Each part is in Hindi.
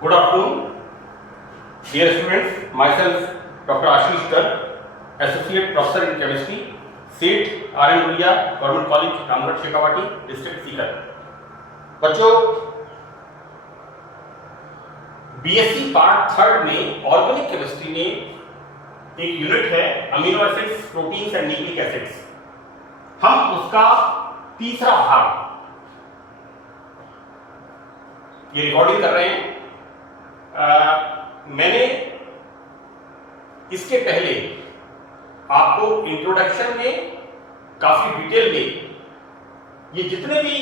Good afternoon, dear students. Myself, Dr. Ashish Garg, Associate Professor in Chemistry, SEET R.N. Guria, Government College, Ramgarh Shekhawati, District Sikar. बच्चों, बीएससी पार्ट थर्ड में ऑर्गेनिक केमिस्ट्री में एक यूनिट है amino acids, proteins and nucleic acids. हम उसका तीसरा भाग ये रिकॉर्डिंग कर रहे हैं। मैंने इसके पहले आपको इंट्रोडक्शन में काफी डिटेल में ये जितने भी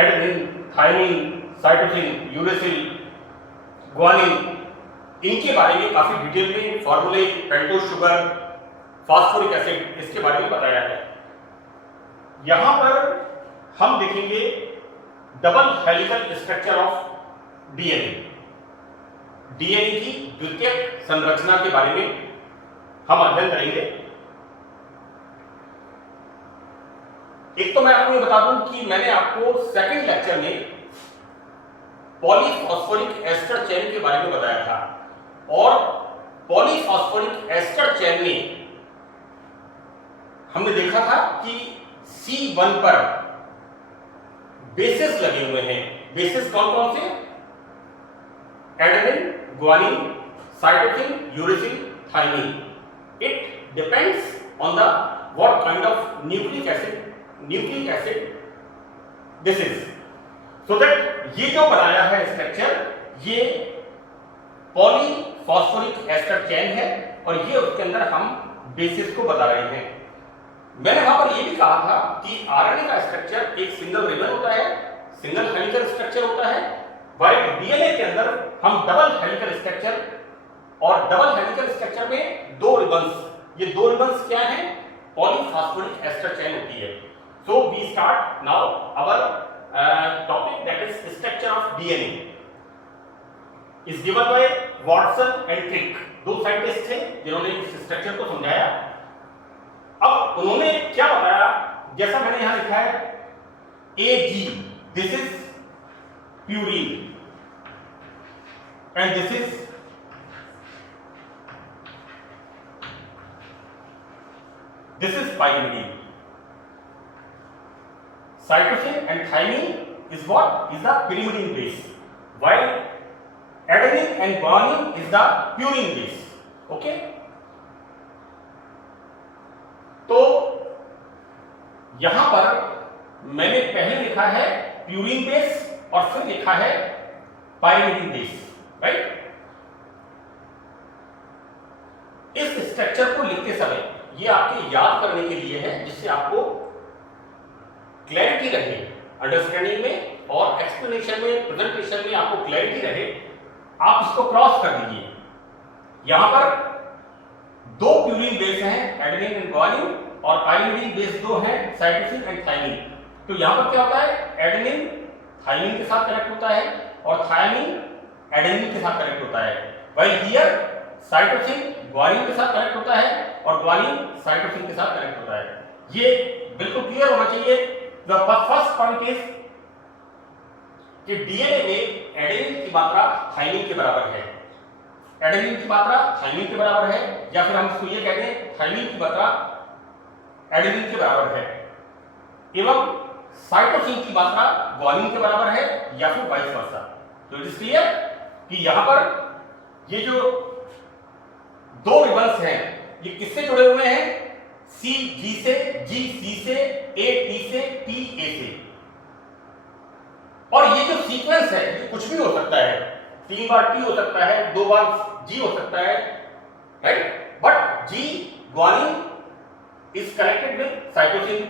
adenine, thymine, cytosine, uracil, guanine, इनके बारे में काफी डिटेल में फॉर्मूले, पेंटोज शुगर, फास्फोरिक एसिड, इसके बारे में बताया है। यहां पर हम देखेंगे double helical structure of DNA. DNA की द्वितीयक संरचना के बारे में हम अध्ययन करेंगे। एक तो मैं आपको ये बता दूं कि मैंने आपको सेकंड लेक्चर में पॉलीफॉस्फोरिक एस्टर चेन के बारे में बताया था, और पॉलीफॉस्फोरिक एस्टर चेन में हमने देखा था कि C1 पर बेसिस लगे हुए हैं। बेसिस कौन कौन से? Adenine, guanine, cytosine, uracil, thymine. It depends on the what kind of nucleic acid this is, so that ये जो बनाया है स्ट्रक्चर, ये पॉलीफॉस्फोरिक एस्टर चेन है, और ये उसके अंदर हम बेसिस को बता रहे हैं। मैंने वहां पर ये भी कहा था कि आरएनए का स्ट्रक्चर एक सिंगल रिबन होता है, सिंगल हेलिकल स्ट्रक्चर होता है, वाइल डीएनए के अंदर हम डबल हेलिकल स्ट्रक्चर, और डबल हेलिकल स्ट्रक्चर में दो रिबन्स, ये दो रिबन्स क्या हैं? पॉलीफॉस्फोरिक एस्टर चेन होती है। So we start now our topic, that is structure of DNA is given by Watson and Crick. दो साइंटिस्ट थे जिन्होंने इस स्ट्रक्चर को समझाया। अब उन्होंने क्या बताया, जैसा मैंने यहां लिखा है AG, this is purine and this is pyrimidine. Cytosine and thymine is what? Is the pyrimidine base, while adenine and guanine is the purine base. Okay? तो यहां पर मैंने पहले लिखा है प्यूरिन बेस और फिर लिखा है पाइरिमिडीन बेस, राइट? इस स्ट्रक्चर को लिखते समय ये आपके याद करने के लिए है, जिससे आपको क्लैरिटी रहे अंडरस्टैंडिंग में और एक्सप्लेनेशन में, प्रेजेंटेशन में आपको क्लैरिटी रहे। आप इसको क्रॉस कर दीजिए। यहां पर दो प्यूरिन बेस हैं, एडेनिन एंड ग्वानिन, और पाइरिमिडीन बेस दो हैं, साइटोसिन एंड थायमिन। तो यहां पर क्या होता है? एडेनिन थायमिन के साथ कनेक्ट होता है और थायमिन एडेनिन के साथ कनेक्ट होता है, व्हाइल हियर साइटोसिन ग्वानिन के साथ कनेक्ट होता है और ग्वानिन साइटोसिन के साथ कनेक्ट होता है। ये बिल्कुल क्लियर होना चाहिए। द फर्स्ट पॉइंट इज कि डीएनए में एडेनिन की मात्रा थायमिन के बराबर है, एडेनिन की मात्रा थायमिन के बराबर है, या फिर हम इसको ये कहते हैं थायमिन की मात्रा एडेनिन के बराबर है, एवं साइटोसिन की मात्रा ग्वानिन के बराबर है, या फिर वाइस वर्सा। तो इट इज क्लियर कि यहां पर ये जो दो रिबन्स हैं, ये किससे जुड़े हुए हैं? C G से, G C से, A T से, T A से। और ये जो सीक्वेंस है ये कुछ भी हो सकता है, 3 बार T हो सकता है, 2 बार G हो सकता है, right? But G guanine is connected with cytosine,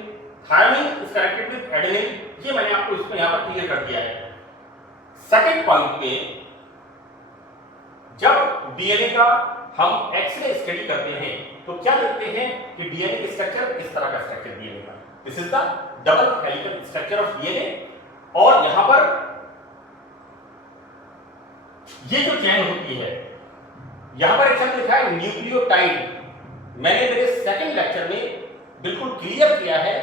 thymine is connected with adenine। ये मैंने आपको इसमें यहां पर क्लियर कर दिया है। सेकंड पॉइंट पे जब डीएनए का हम एक्सरे स्टडी करते हैं तो क्या देखते हैं कि डीएनए का स्ट्रक्चर इस तरह का स्ट्रक्चर डीएनए का, this is the double helical structure of DNA. और यहां पर ये जो चेन होती है, यहां पर एक लिखा है न्यूक्लियोटाइड। मैंने मेरे सेकंड लेक्चर में बिल्कुल क्लियर किया है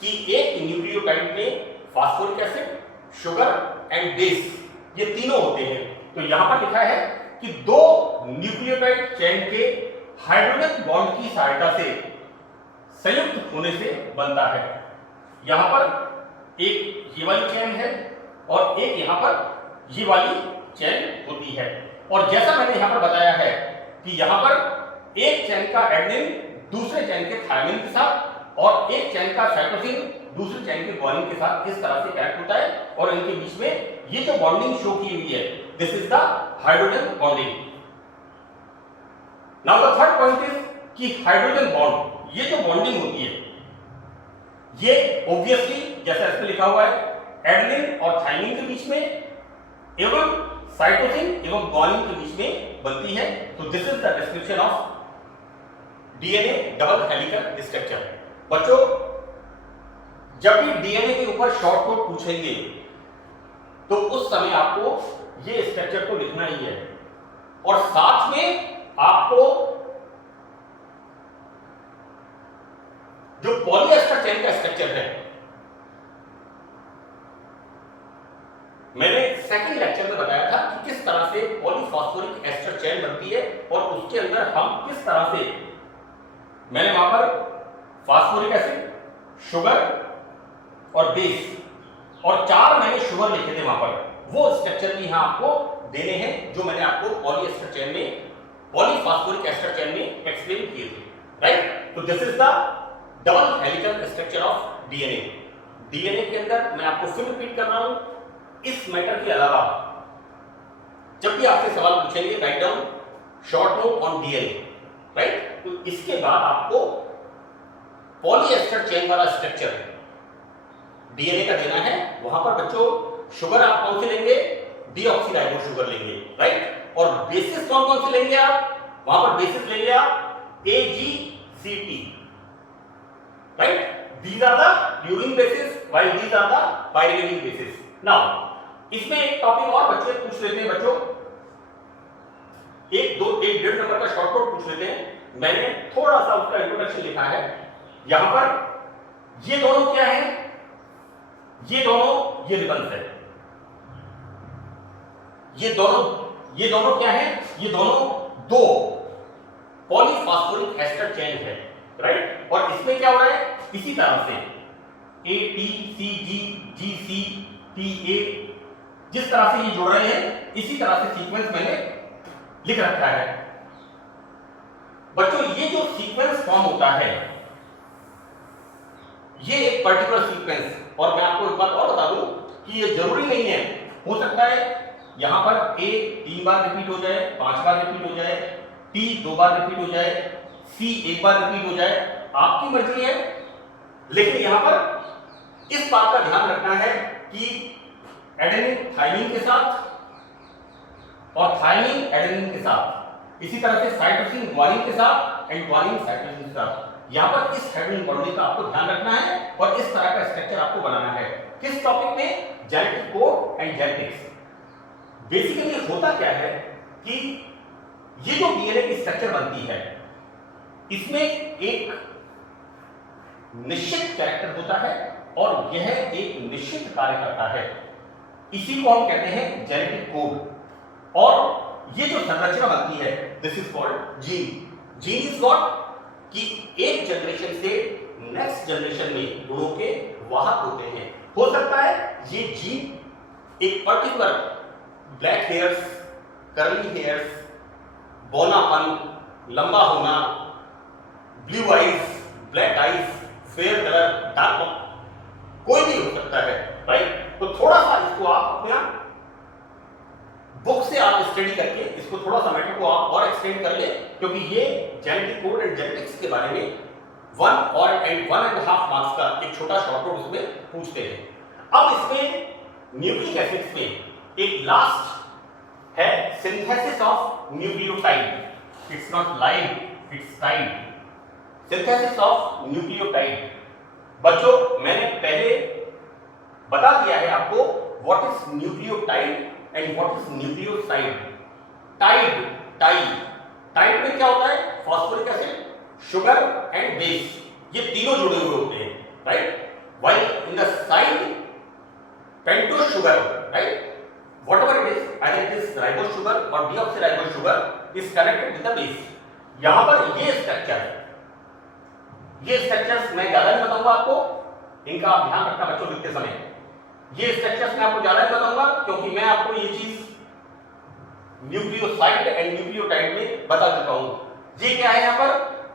कि एक न्यूक्लियोटाइड में phosphoric acid, sugar and base ये तीनों होते हैं। तो यहां पर लिखा है कि दो न्यूक्लियोटाइड चेन के हाइड्रोजन बॉन्ड की सहायता से संयुक्त होने से बनता है। यहां पर एक ये वाली चेन है और एक यहां पर ये वाली चेन होती है। और जैसा मैंने यहां पर बताया है कि यहां पर एक चेन का एडेनिन दूसरे चेन के थायमिन के साथ और एक चेन का साइटोसिन दूसरे चेन के ग्वानिन के साथ इस तरह से कनेक्ट होता है और इनके बीच में ये जो बॉन्डिंग शो की हुई है, this is the hydrogen bonding. Now the third point is कि हाइड्रोजन बॉन्ड, ये जो बॉन्डिंग होती है ये ऑब्वियसली जैसा इसमें लिखा हुआ है एडेनिन और थायमिन के बीच में एवं साइटोसिन एवं ग्वानिन के बीच में बनती है। तो this is the description of DNA double helical structure. बच्चों, जब भी डीएनए के ऊपर शॉर्ट नोट पूछेंगे तो उस समय आपको ये स्ट्रक्चर को लिखना ही है और साथ में आपको जो पॉलीएस्टर चेन का स्ट्रक्चर है, मैंने सेकंड लेक्चर में बताया था कि किस तरह से पॉलीफॉस्फोरिक एस्टर चेन बनती है और उसके अंदर हम किस तरह से, मैंने वहां पर फास्फोरिक एसिड, शुगर और बेस और 4 मैंने शुगर लिखे थे वहां पर, वो स्ट्रक्चर भी यहां आपको देने हैं जो मैंने आपको पॉलीएस्टर चेन में, पॉलीफॉस्फोरिक एस्टर चेन में एक्सप्लेन किए थे, राइट। तो this is the double helical structure of DNA. DNA के अंदर मैं आपको फिर रिपीट कर रहा हूं, इस मैटर के अलावा जब भी आपसे सवाल पूछेंगे write down short note on DNA, right. तो इसके बाद आपको पॉलीएस्टर चेन वाला स्ट्रक्चर डीएनए का देना है। वहां पर बच्चों शुगर आप कौन से लेंगे, डीऑक्सीराइबो शुगर लेंगे, राइट। और बेसिस कौन कौन से लेंगे आप, वहां पर बेसिस लेंगे आप AGCT, right. These are the purine bases while these are the pyrimidine bases. Now इसमें एक टॉपिक और बच्चे पूछ लेते हैं बच्चों, एक 1.5 नंबर का शॉर्ट नोट पूछ लेते हैं। मैंने थोड़ा सा उसका इंट्रोडक्शन लिखा है यहां पर। ये दोनों क्या है, ये दोनों ये रिबन्स है, ये दोनों क्या है, ये दोनों दो पॉलीफॉस्फोरिक एस्टर चेन है, राइट। और इसमें क्या हो रहा है, इसी तरह से ATCGGCTA जिस तरह से ये जोड़ रहे हैं इसी तरह से सीक्वेंस मैंने लिख रखा है। बच्चों ये जो सीक्वेंस फॉर्म होता है ये एक पर्टिकुलर सीक्वेंस, और मैं आपको एक बात और बता दूं कि ये जरूरी नहीं है, हो सकता है यहां पर A 3 बार रिपीट हो जाए, 5 बार रिपीट हो जाए, T 2 बार रिपीट हो जाए, C 1 बार रिपीट हो जाए, आपकी मर्जी है। लेकिन यहां पर इस बात का ध्यान रखना है कि एडेनिन थायमिन के साथ और थायमिन एडेनिन के साथ, इसी तरह से साइटोसिन ग्वानिन के साथ एंड ग्वानिन साइटोसिन के साथ, यहां पर इस हाइड्रोजन बॉन्डिंग का आपको ध्यान रखना है और इस तरह का स्ट्रक्चर आपको बनाना है। किस टॉपिक में, genetic code and genetics. Basically होता क्या है कि ये जो डीएनए की स्ट्रक्चर बनती है इसमें एक निश्चित कैरेक्टर होता है और यह एक निश्चित कार्य करता है, इसी को हम कहते हैं जेनेटिक कोड। और ये जो संरचना बनती है this is called gene. Gene is what, कि एक जनरेशन से नेक्स्ट जनरेशन में गुणों के वाहक होते हैं। हो सकता है ये जीन एक particular black hairs, curly hairs, बौनापन, लंबा होना, blue eyes, black eyes, fair colour, dark, कोई भी हो सकता है, राइट। तो थोड़ा सा इसको आप अपना बुक से आप स्टडी करके इसको थोड़ा सा मैटर को आप और एक्सटेंड कर ले, क्योंकि ये जेनेटिक कोड एंड जेनेटिक्स के बारे में 1 और 1.5 मार्क्स का एक छोटा शॉर्ट नोट उसमें पूछते हैं। अब इसमें न्यूक्लिक एसिड्स में एक लास्ट है synthesis of nucleotide. It's not lide, it's tide. Synthesis of nucleotide बच्चों मैंने पहले बता दिया है आपको what is nucleotide and what is nucleoside. Tide में क्या होता है, phosphoric acid, sugar and base, ये तीनों जुड़े हुए होते हैं, right. While in the side pentose sugar, right, whatever और deoxyribose sugar is connected with the base. यहां पर ये स्ट्रक्चर, ये स्ट्रक्चर्स मैं ज्यादा नहीं बताऊंगा आपको, इनका आप ध्यान रखना बच्चों लिखते समय। ये स्ट्रक्चर्स मैं आपको ज्यादा नहीं बताऊंगा क्योंकि मैं आपको ये चीज न्यूक्लियोसाइड एंड न्यूक्लियोटाइड में बता चुका हूं। ये क्या है यहां पर?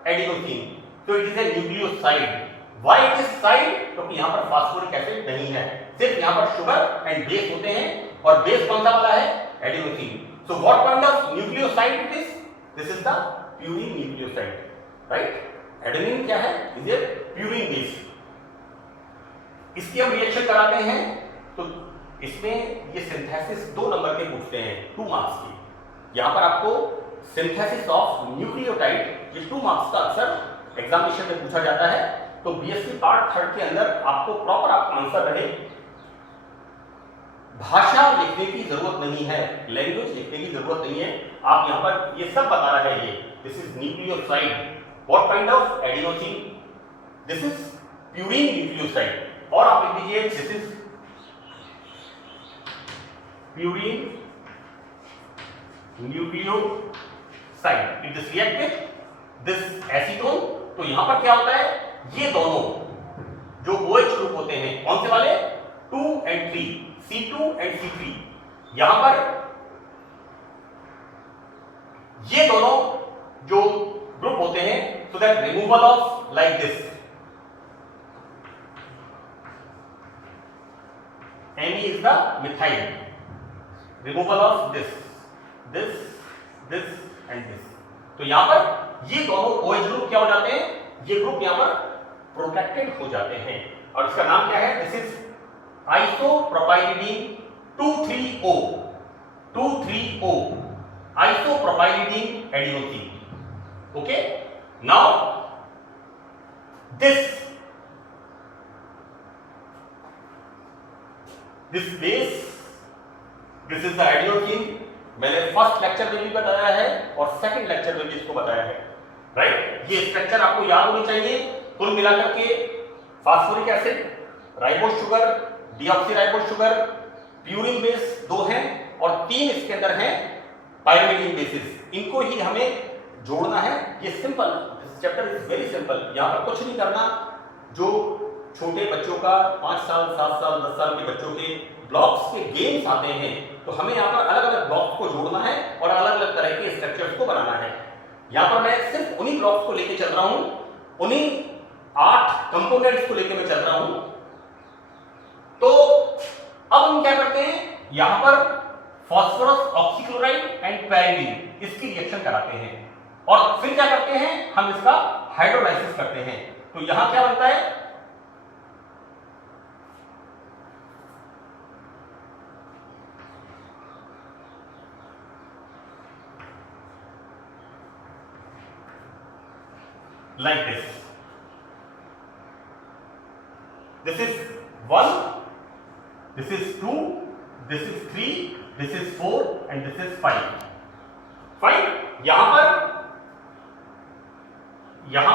एडिनोसिन। तो it is a nucleoside. Why it is side? क्योंकि यहां पर फास्फोरिक एसिड नहीं है, सिर्फ यहां पर शुगर एंड बेस होते हैं, और बेस कौन सा वाला है? Adenosine. So what kind of nucleoside it is? This is the purine nucleoside, right? Adenine क्या है? Is a purine base. इसकी हम रिएक्शन कराते हैं तो इसमें ये सिंथेसिस 2 नंबर के पूछते हैं, 2 मार्क्स की। यहां पर आपको सिंथेसिस ऑफ न्यूक्लियोटाइड, ये 2 मार्क्स का अक्सर एग्जामिनेशन में पूछा जाता है। तो बीएससी पार्ट 3 के अंदर आपको प्रॉपर आपका आंसर रहे। भाषा लिखने की जरूरत नहीं है, लैंग्वेज लिखने की जरूरत नहीं है। आप यहां पर ये सब बता रहा है, ये this is nucleoside, what kind of? Adenosine, this is purine nucleoside, और आप लिख दीजिए this is purine nucleoside. It is react with this acetone. तो यहां पर क्या होता है? ये दोनों जो OH ग्रुप होते हैं, कौन से वाले? 2 and 3, C2 and C3। यहां पर ये दोनों जो ग्रुप होते हैं, so that removal of like this, Me is the methyl, removal of this and this। तो यहां पर ये दोनों OH ग्रुप क्या हो जाते हैं? ये ग्रुप यहां पर प्रोटेक्टेड हो जाते हैं, और इसका नाम क्या है? This is isopropylidene 2,3-O, 2,3-O, isopropylidene adenosine. Okay, now this base, this is the adenosine. मैंने फर्स्ट लेक्चर में भी बताया है और सेकंड लेक्चर में भी इसको बताया है, राइट? ये स्ट्रक्चर आपको याद होनी चाहिए। कुल मिलाकर के phosphoric acid, ribose sugar, deoxyribose sugar, purine base 2 हैं, और 3 इसके अंदर हैं पायरिमिडीन बेसिस। इनको ही हमें जोड़ना है। ये simple chapter is very simple. यहां पर कुछ नहीं करना। जो छोटे बच्चों का 5 साल, 7 साल, 10 साल के बच्चों के ब्लॉक्स के गेम्स आते हैं, तो हमें यहाँ पर अलग अलग ब्लॉक्स को जोड़ना है और अलग अलग तरह के स्ट्रक्चर्स को बनाना है। यहाँ पर मैं सिर्फ उन्हीं ब्लॉक्स को लेके चल रहा हूं, उन्हीं 8 कंपोनेंट्स को लेके मैं चल रहा हूं। तो अब हम क्या करते हैं? यहां पर फास्फोरस ऑक्सीक्लोराइड एंड पैरिडीन, इसकी रिएक्शन कराते हैं, और फिर क्या करते हैं? हम इसका हाइड्रोलाइसिस करते हैं। तो यहां क्या बनता है? like this. This is 1, this is 2, this is 3, this is 4 and this is 5. Fine? यहां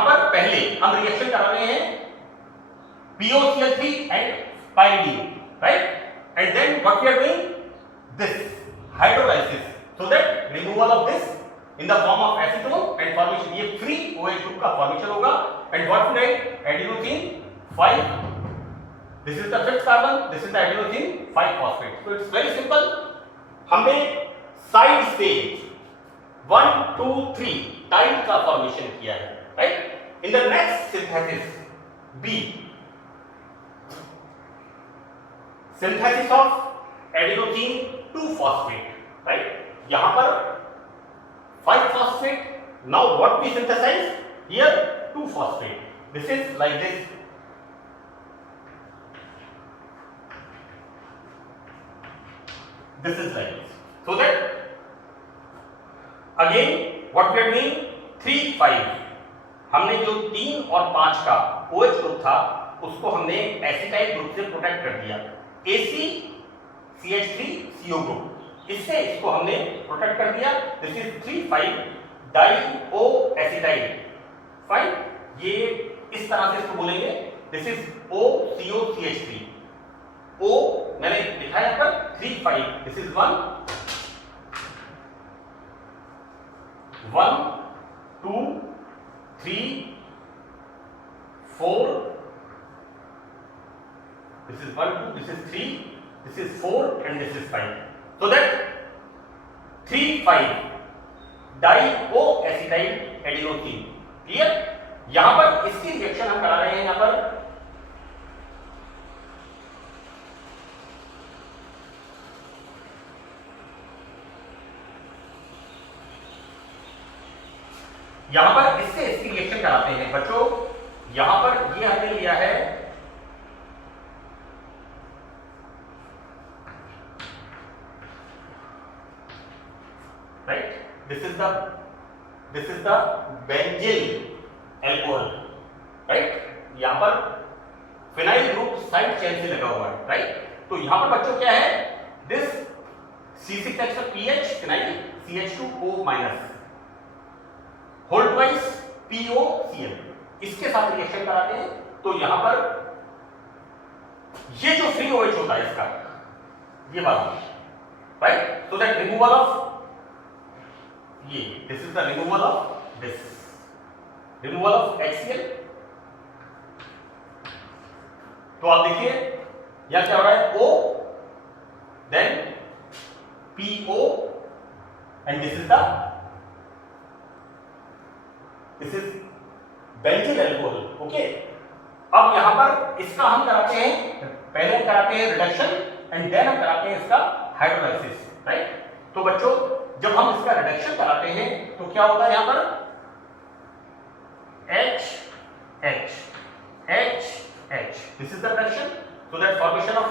पर पहले हम रिएक्शन करा रहे हैं POCl3 and pyridine, right? And then what we are doing? This hydrolysis, so that removal of this in the form of acetone and formation, ये free OH group का formation होगा। And what we write? Adenosine 5, this is the 5th carbon, this is the adenosine 5-phosphate। So it's very simple। हमने साइड से 1, 2, 3 टाइप का फॉर्मेशन किया है, right? In the next synthesis B, synthesis of adenosine 2-phosphate, right? यहां पर 5-phosphate, now what we synthesize here? 2-phosphate. This is like this। This is like this, so that again what we are doing? 3, 5, हमने जो 3 और 5 का OH ग्रुप था उसको हमने एसिटाइल ग्रुप से प्रोटेक्ट कर दिया, ACCH3CO ग्रुप, इससे इसको हमने प्रोटेक्ट कर दिया। This is 3,5 di O acetyl. Fine, ये इस तरह से इसको बोलेंगे। This is OCOCH3। O मैंने लिखा है पर 3,5, this is 1, this is 1 2 this is 3 this is 4 and this is 5 so that 3,5 डाइओएसिटाइल adenosine clear. यहां पर इसकी रिएक्शन हम करा रहे हैं यहां पर इससे इसकी रिएक्शन कराते हैं बच्चों। यहां पर ये हमने लिया है right, this is the benzyl alcohol right. यहां पर फिनाइल ग्रुप साइड चेन से लगा हुआ है राइट। तो यहां पर बच्चों क्या है, this C6H phenyl CH2O minus hold wise POCl इसके साथ रिएक्शन कराते हैं। तो यहां पर ये जो फ्री OH होता है इसका ये बात right, so that removal of ये this is the removal of HCl। तो आप देखिए यहां क्या हो रहा है O then PO and this is benzyl alcohol okay. अब यहां पर इसका हम कराते हैं, पहले हम कराते हैं रिडक्शन एंड देन हम कराते हैं इसका हाइड्रोलाइसिस राइट। तो बच्चों जब हम इसका रिडक्शन कराते हैं तो क्या होता है यहां पर H this is the reduction so that formation of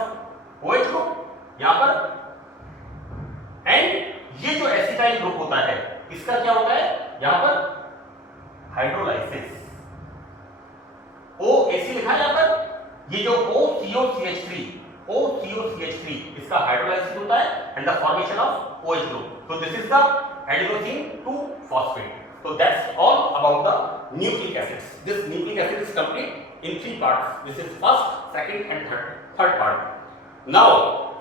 OH group यहां पर एंड ये जो एसिटाइल ग्रुप होता है इसका क्या होता है यहां पर हाइड्रोलाइसिस। OAC लिखा है यहां पर, ये जो OCOCH3 इसका हाइड्रोलाइसिस होता है and the formation of OH group. So this is the adenosine 2-phosphate. So that's all about the nucleic acids. This nucleic acid is complete in 3 parts. This is first, second and third part. Now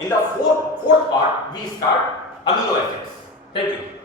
in the fourth part we start amino acids. Thank you.